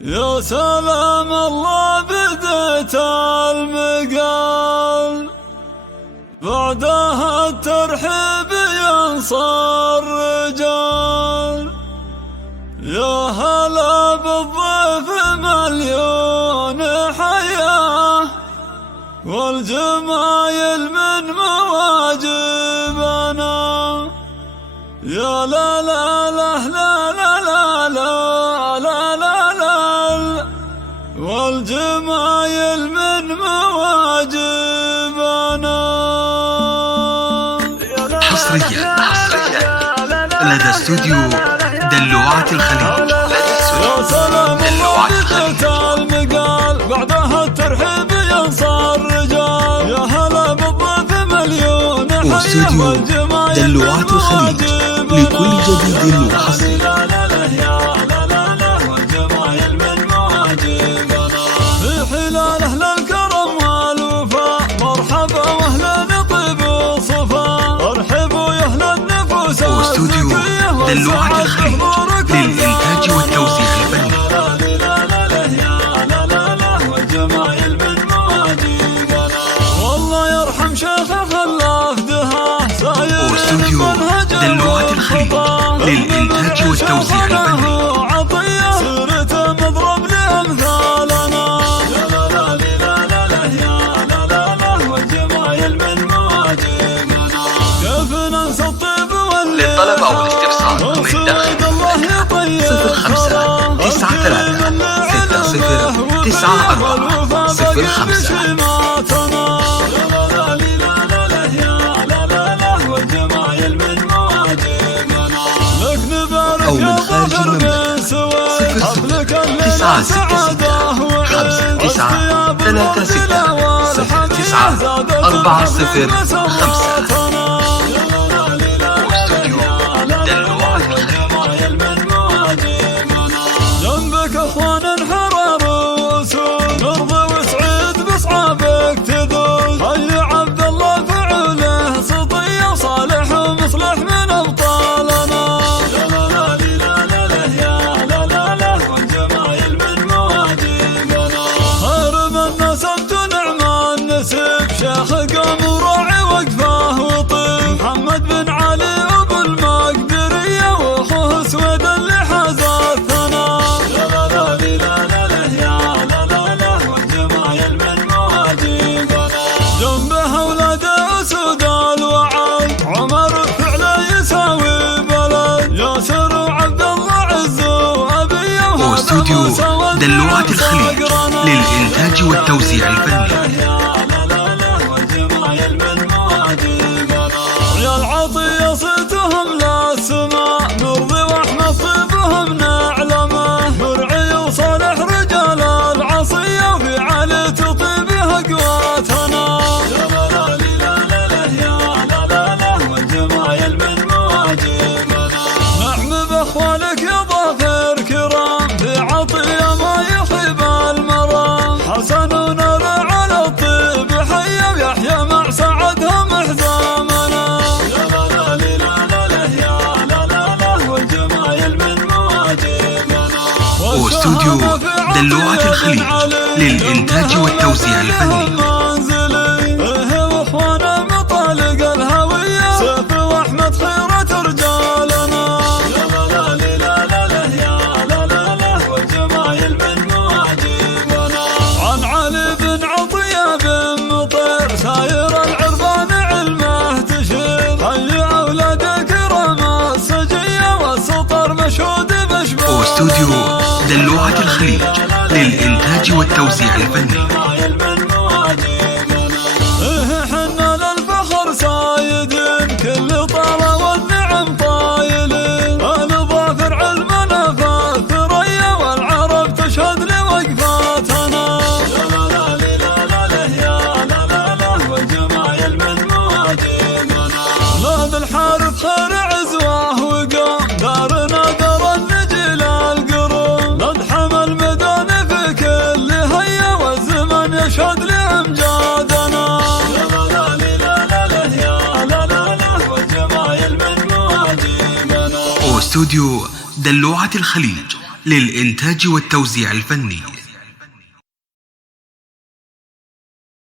يا سلام الله بديت المقال، بعدها الترحيب ينصر رجال. يا هلا بالضيف مليون حياه، والجمايل من مواجبنا. يا لا لا لا لا لا لا لا لا لا، والجمايل من مواجبنا. حصريا لدى استوديو دلوعات الخليج. يا سلام الله بديت المقال، بعدها الترحيب ينصر رجال. يا هلا بالضيف مليون حياه، واستوديو دلوعات الخليج لكل جديد وحصري. في حلال اهل الكرم والوفاء، مرحبا واهلا طيب وصفا. ارحبوا يا اهل النفوس. واستوديو دلوعات الخليج للإنتاج والتوزيع الفني. والله يرحم شيخ خلاف دهاه، ساير واستوديو دلوعات الخليج للإنتاج والتوزيع الفني. عطية صرت مضرب لأمثالنا. يا لا لا لا لا لا يا لا لا لا، والجمايل من مواجبنا. كيف ننسى الطيب واللي للطلب أو الاستفسار من داخل 0593609045. أو من خارج المملكة 00-966-36-39-40-5. جنبك اخوان حرار وسود، نرضى وسعيد باصحابك تذوق. حي عبد الله فعله سطيه، وصالح ومصلح من ابطالنا. يا لا لا لا لا لا يا لا لا لا، والجمايل من مواجبنا. خير من نسبت نعمى النسب، شيخ قام وراعي وقفه وطيب. محمد بن علي ابو المقدريه، واخوه سويد اللي حاز الثنا. يا لا لا لا لا لا يا لا لا لا، والجمايل من مواجبنا. جنبه اولاد اسود الوعد، عمر فعله يساوي بلد. ياسر وعبد الله عز وابي، واستوديو دلوعات الخليج للإنتاج والتوزيع الفني. يا العطية صيتهم للسماء، نرضي واحمد طيبهم نعلمه. مرعي وصالح رجال العصية، وفي علي تطيبها قواتنا. يا لا لا لا لا لا يا لا لا لا، والجمايل من مواجبنا. نعم باخوانك يا ظافر كرام، في عطية ما يخيب المرام. حسن ونار على الطيب حيا، ويحيى مع سعدهم حزامنا. يا لا لا لا لا لا يا لا لا لا، والجمايل من مواجبنا. واستوديو دلوعات الخليج للإنتاج والتوزيع الفني. واخوانا مطالق الهوية، سيف واحمد خيرة رجالنا. يا لا لا لا لا لا يا لا لا لا، والجمايل من مواجبنا. عن علي بن عطية بن مطير، ساير العربان علمه تشير. حي اولاد كرم السجية، والسطر مشهود باشبال. واستوديو دلوعات الخليج للإنتاج والتوزيع الفني. حنا للفخر سايدين، كل طالة والنعم طايلين. الظافر علمنا فالثريا، والعرب تشهد لوقفاتنا. يا لا لا لا لا لا يا لا لا لا، والجمايل من مواجبنا. نادى الحارث خير عزواه وقام، دارنا دار النجيل القرون. ندحم الميدان في كل هيا، والزمن يشهد لأمجادنا. يا لا لا لا لا لا يا لا لا لا، والجمايل من مواجبنا. واستوديو دلوعات الخليج للإنتاج والتوزيع الفني.